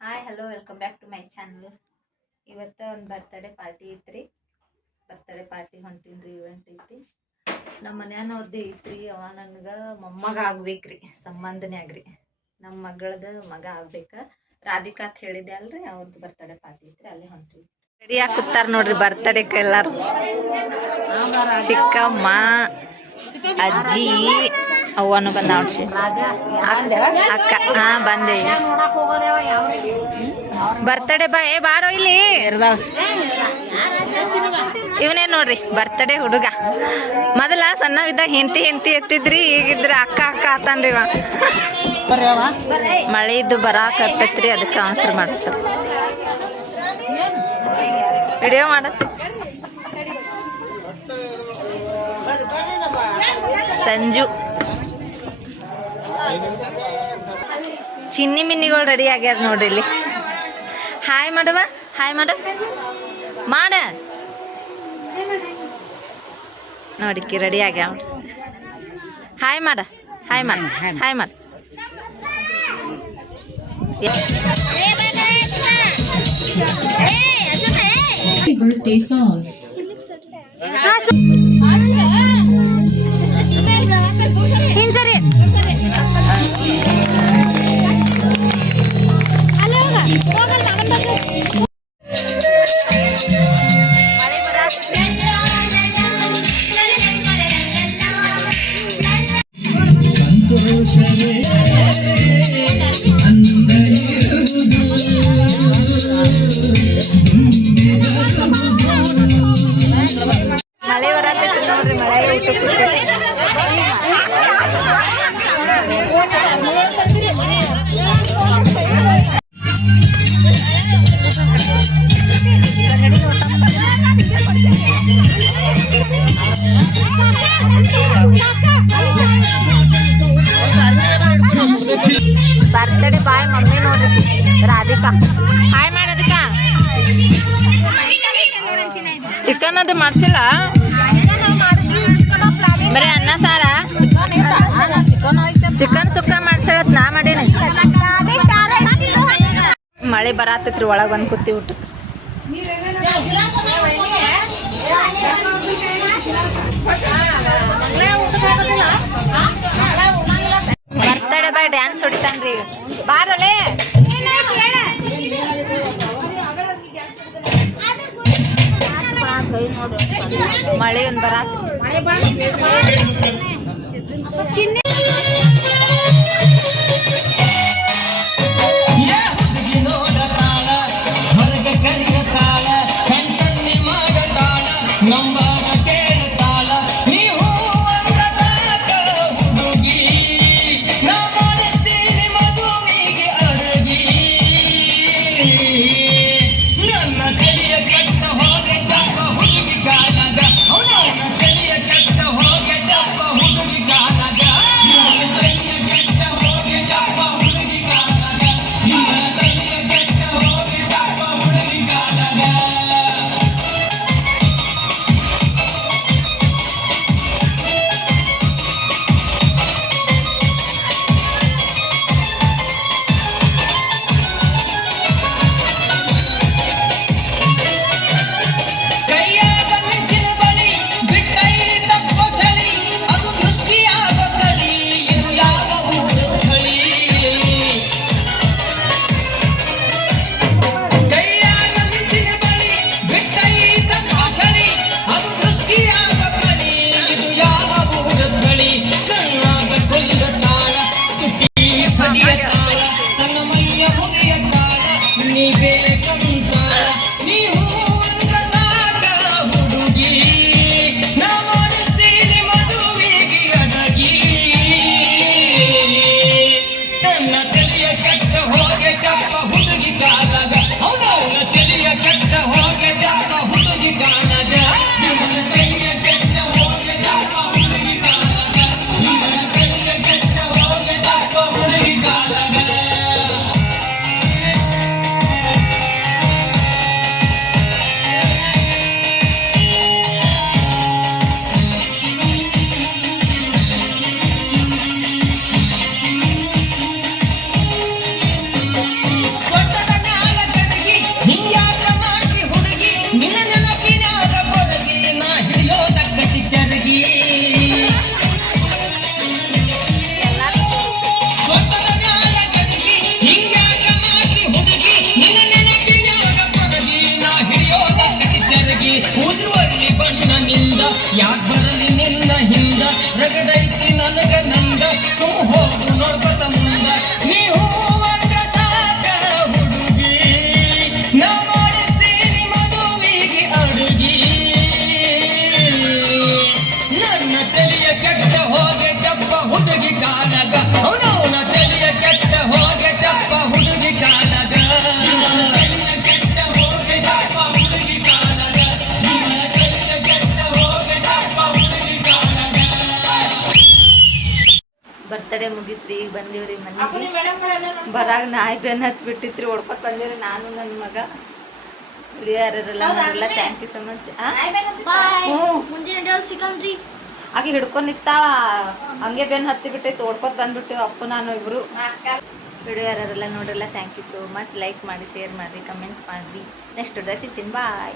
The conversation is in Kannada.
Hi hello welcome back to my channel. ಇವತ್ತು ಒಂದು ಬರ್ತ್ಡೇ ಪಾರ್ಟಿ ಐತ್ರಿ. ಬರ್ತ್ಡೇ ಪಾರ್ಟಿ ಹೊಂಟೀನ್ರಿ. ಇವೆಂಟ್ ಐತಿ ನಮ್ಮ ಮನ್ಯಾನವ್ರದ್ದು ಐತ್ರಿ. ಅವ ನನಗೆ ಮೊಮ್ಮಗ ಆಗ್ಬೇಕ್ರಿ, ಸಂಬಂಧನ್ಯಾಗ್ರಿ. ನಮ್ಮ ಮಗಳದ ಮಗ ಆಗ್ಬೇಕ. ರಾಧಿಕಾ ಅಂತ ಹೇಳಿದೆ ಅಲ್ರಿ, ಅವ್ರದ್ದು ಬರ್ತ್ಡೇ ಪಾರ್ಟಿ ಐತ್ರಿ, ಅಲ್ಲಿ ಹೊಂಟೀವಿ. ರೆಡಿಯಾಗಿ ಕೂತಾರ ನೋಡ್ರಿ ಬರ್ತ್ಡೇಕ್ಕೆ ಎಲ್ಲಾರು. ಚಿಕ್ಕಮ್ಮ, ಅಜ್ಜಿ, ಅವ್ವನು ಬಂದ ಅಕ್ಕ. ಹಾ ಬಂದೆ. ಬರ್ತಡೇ ಬಾರೋ ಇಲ್ಲಿ. ಇವನೇ ನೋಡ್ರಿ ಬರ್ತಡೇ ಹುಡುಗ. ಮೊದಲ ಸಣ್ಣವಿದ್ದಾಗ ಹೆಂಡತಿ ಎತ್ತಿದ್ರಿ, ಈಗಿದ್ರ ಅಕ್ಕ ಅಕ್ಕ ಆತನ್ರಿ. ಮಳೆದು ಬರಾಕತ್ತೈತ್ರಿ, ಅದಕ್ಕೆ ಅವಸರ ಮಾಡ್ತಾರ. ವಿಡಿಯೋ ಮಾಡತ್ತ ಸಂಜು. ಚಿನ್ನಿ ಮಿನ್ನಿಗಳು ರೆಡಿ ಆಗ್ಯಾರ ನೋಡ್ರಿ ಇಲ್ಲಿ. ಹಾಯ್ ಮಾಡವ, ಹಾಯ್ ಮಾಡ ಮಾಡ ನೋಡಿಕ್ಕಿ ರೆಡಿ ಆಗ್ಯಾವ. ಹಾಯ್ ಮಾಡ, ಹಾಯ್ ಮಾಡ, ಹಾಯ್ ಮಾಡ. birthday song. ಮಳೆ ಬರತೈತಿ ನೋಡ್ರಿ, ಮಳೆ ಬರ್ತಡೇ ಬಾಯ್ ಮಮ್ಮಿ ನೋಡ್ರಿ ರಾಧಿಕಾ. ಹಾಯ್ ಮಾಡೋದಕ್ಕ. ಚಿಕನ್ ಅದು ಮಾಡ್ಸಿಲ್ಲ, ಬರೀ ಅನ್ನ ಸಾರ ಚಿಕನ್ ಸುಕ್ಕ ಮಾಡ್ಸಿರತ್ ನಾ ಮಾಡೀನಿ. ಮಳೆ ಬರತ್ತೈತ್ರಿ, ಒಳಗೆ ಬಂದು ಕೂತಿ ಊಟ. Birthday boy dance ಹೊಡಿತಾನ್ರಿ. ಬಾರಲೆ ಮಳೆ ಒಂದು ಬರತ್ತ. ಆಗಿತ್ರಿ. ಈಗ ಬಂದೀವ್ರಿ ಮನೆಗೆ. ಬರಾಗ ನಾಯಿ ಬೆನ್ ಹತ್ ಬಿಟ್ಟಿತ್ರಿ, ಹೊಡ್ಕೊತ ಬಂದಿವ್ರಿ ನಾನು ನನ್ನ ಮಗ. ವಿಡಿಯೋ ಯಾರೆಲ್ಲ ನೋಡಿಲ್ಲ ಥ್ಯಾಂಕ್ ಯು ಸೊ ಮಚ್. ಮುಂದಿನ ಸಿಕ್ಕಂದ್ರಿ ಆಕೆ ಹಿಡ್ಕೊಂಡ್ ನಿತ್ತಾಳ, ಹಂಗೆ ಬೆನ್ ಹತ್ತಿ ಬಿಟ್ಟೈತಿ, ಹೊಡ್ಕೊತ ಬಂದ್ಬಿಟ್ಟಿವಿ ಅಪ್ಪು ನಾನು ಇಬ್ರು. ವಿಡಿಯೋ ಯಾರೆಲ್ಲ ನೋಡಿಲ್ಲ thank you so much. Like ಮಾಡಿ, ಶೇರ್ ಮಾಡಿ, ಕಮೆಂಟ್ ಮಾಡಿ. ನೆಕ್ಸ್ಟ್ ವಿಡಿಯೋ ಸಿಗ್ತೀನಿ. ಬಾಯ್.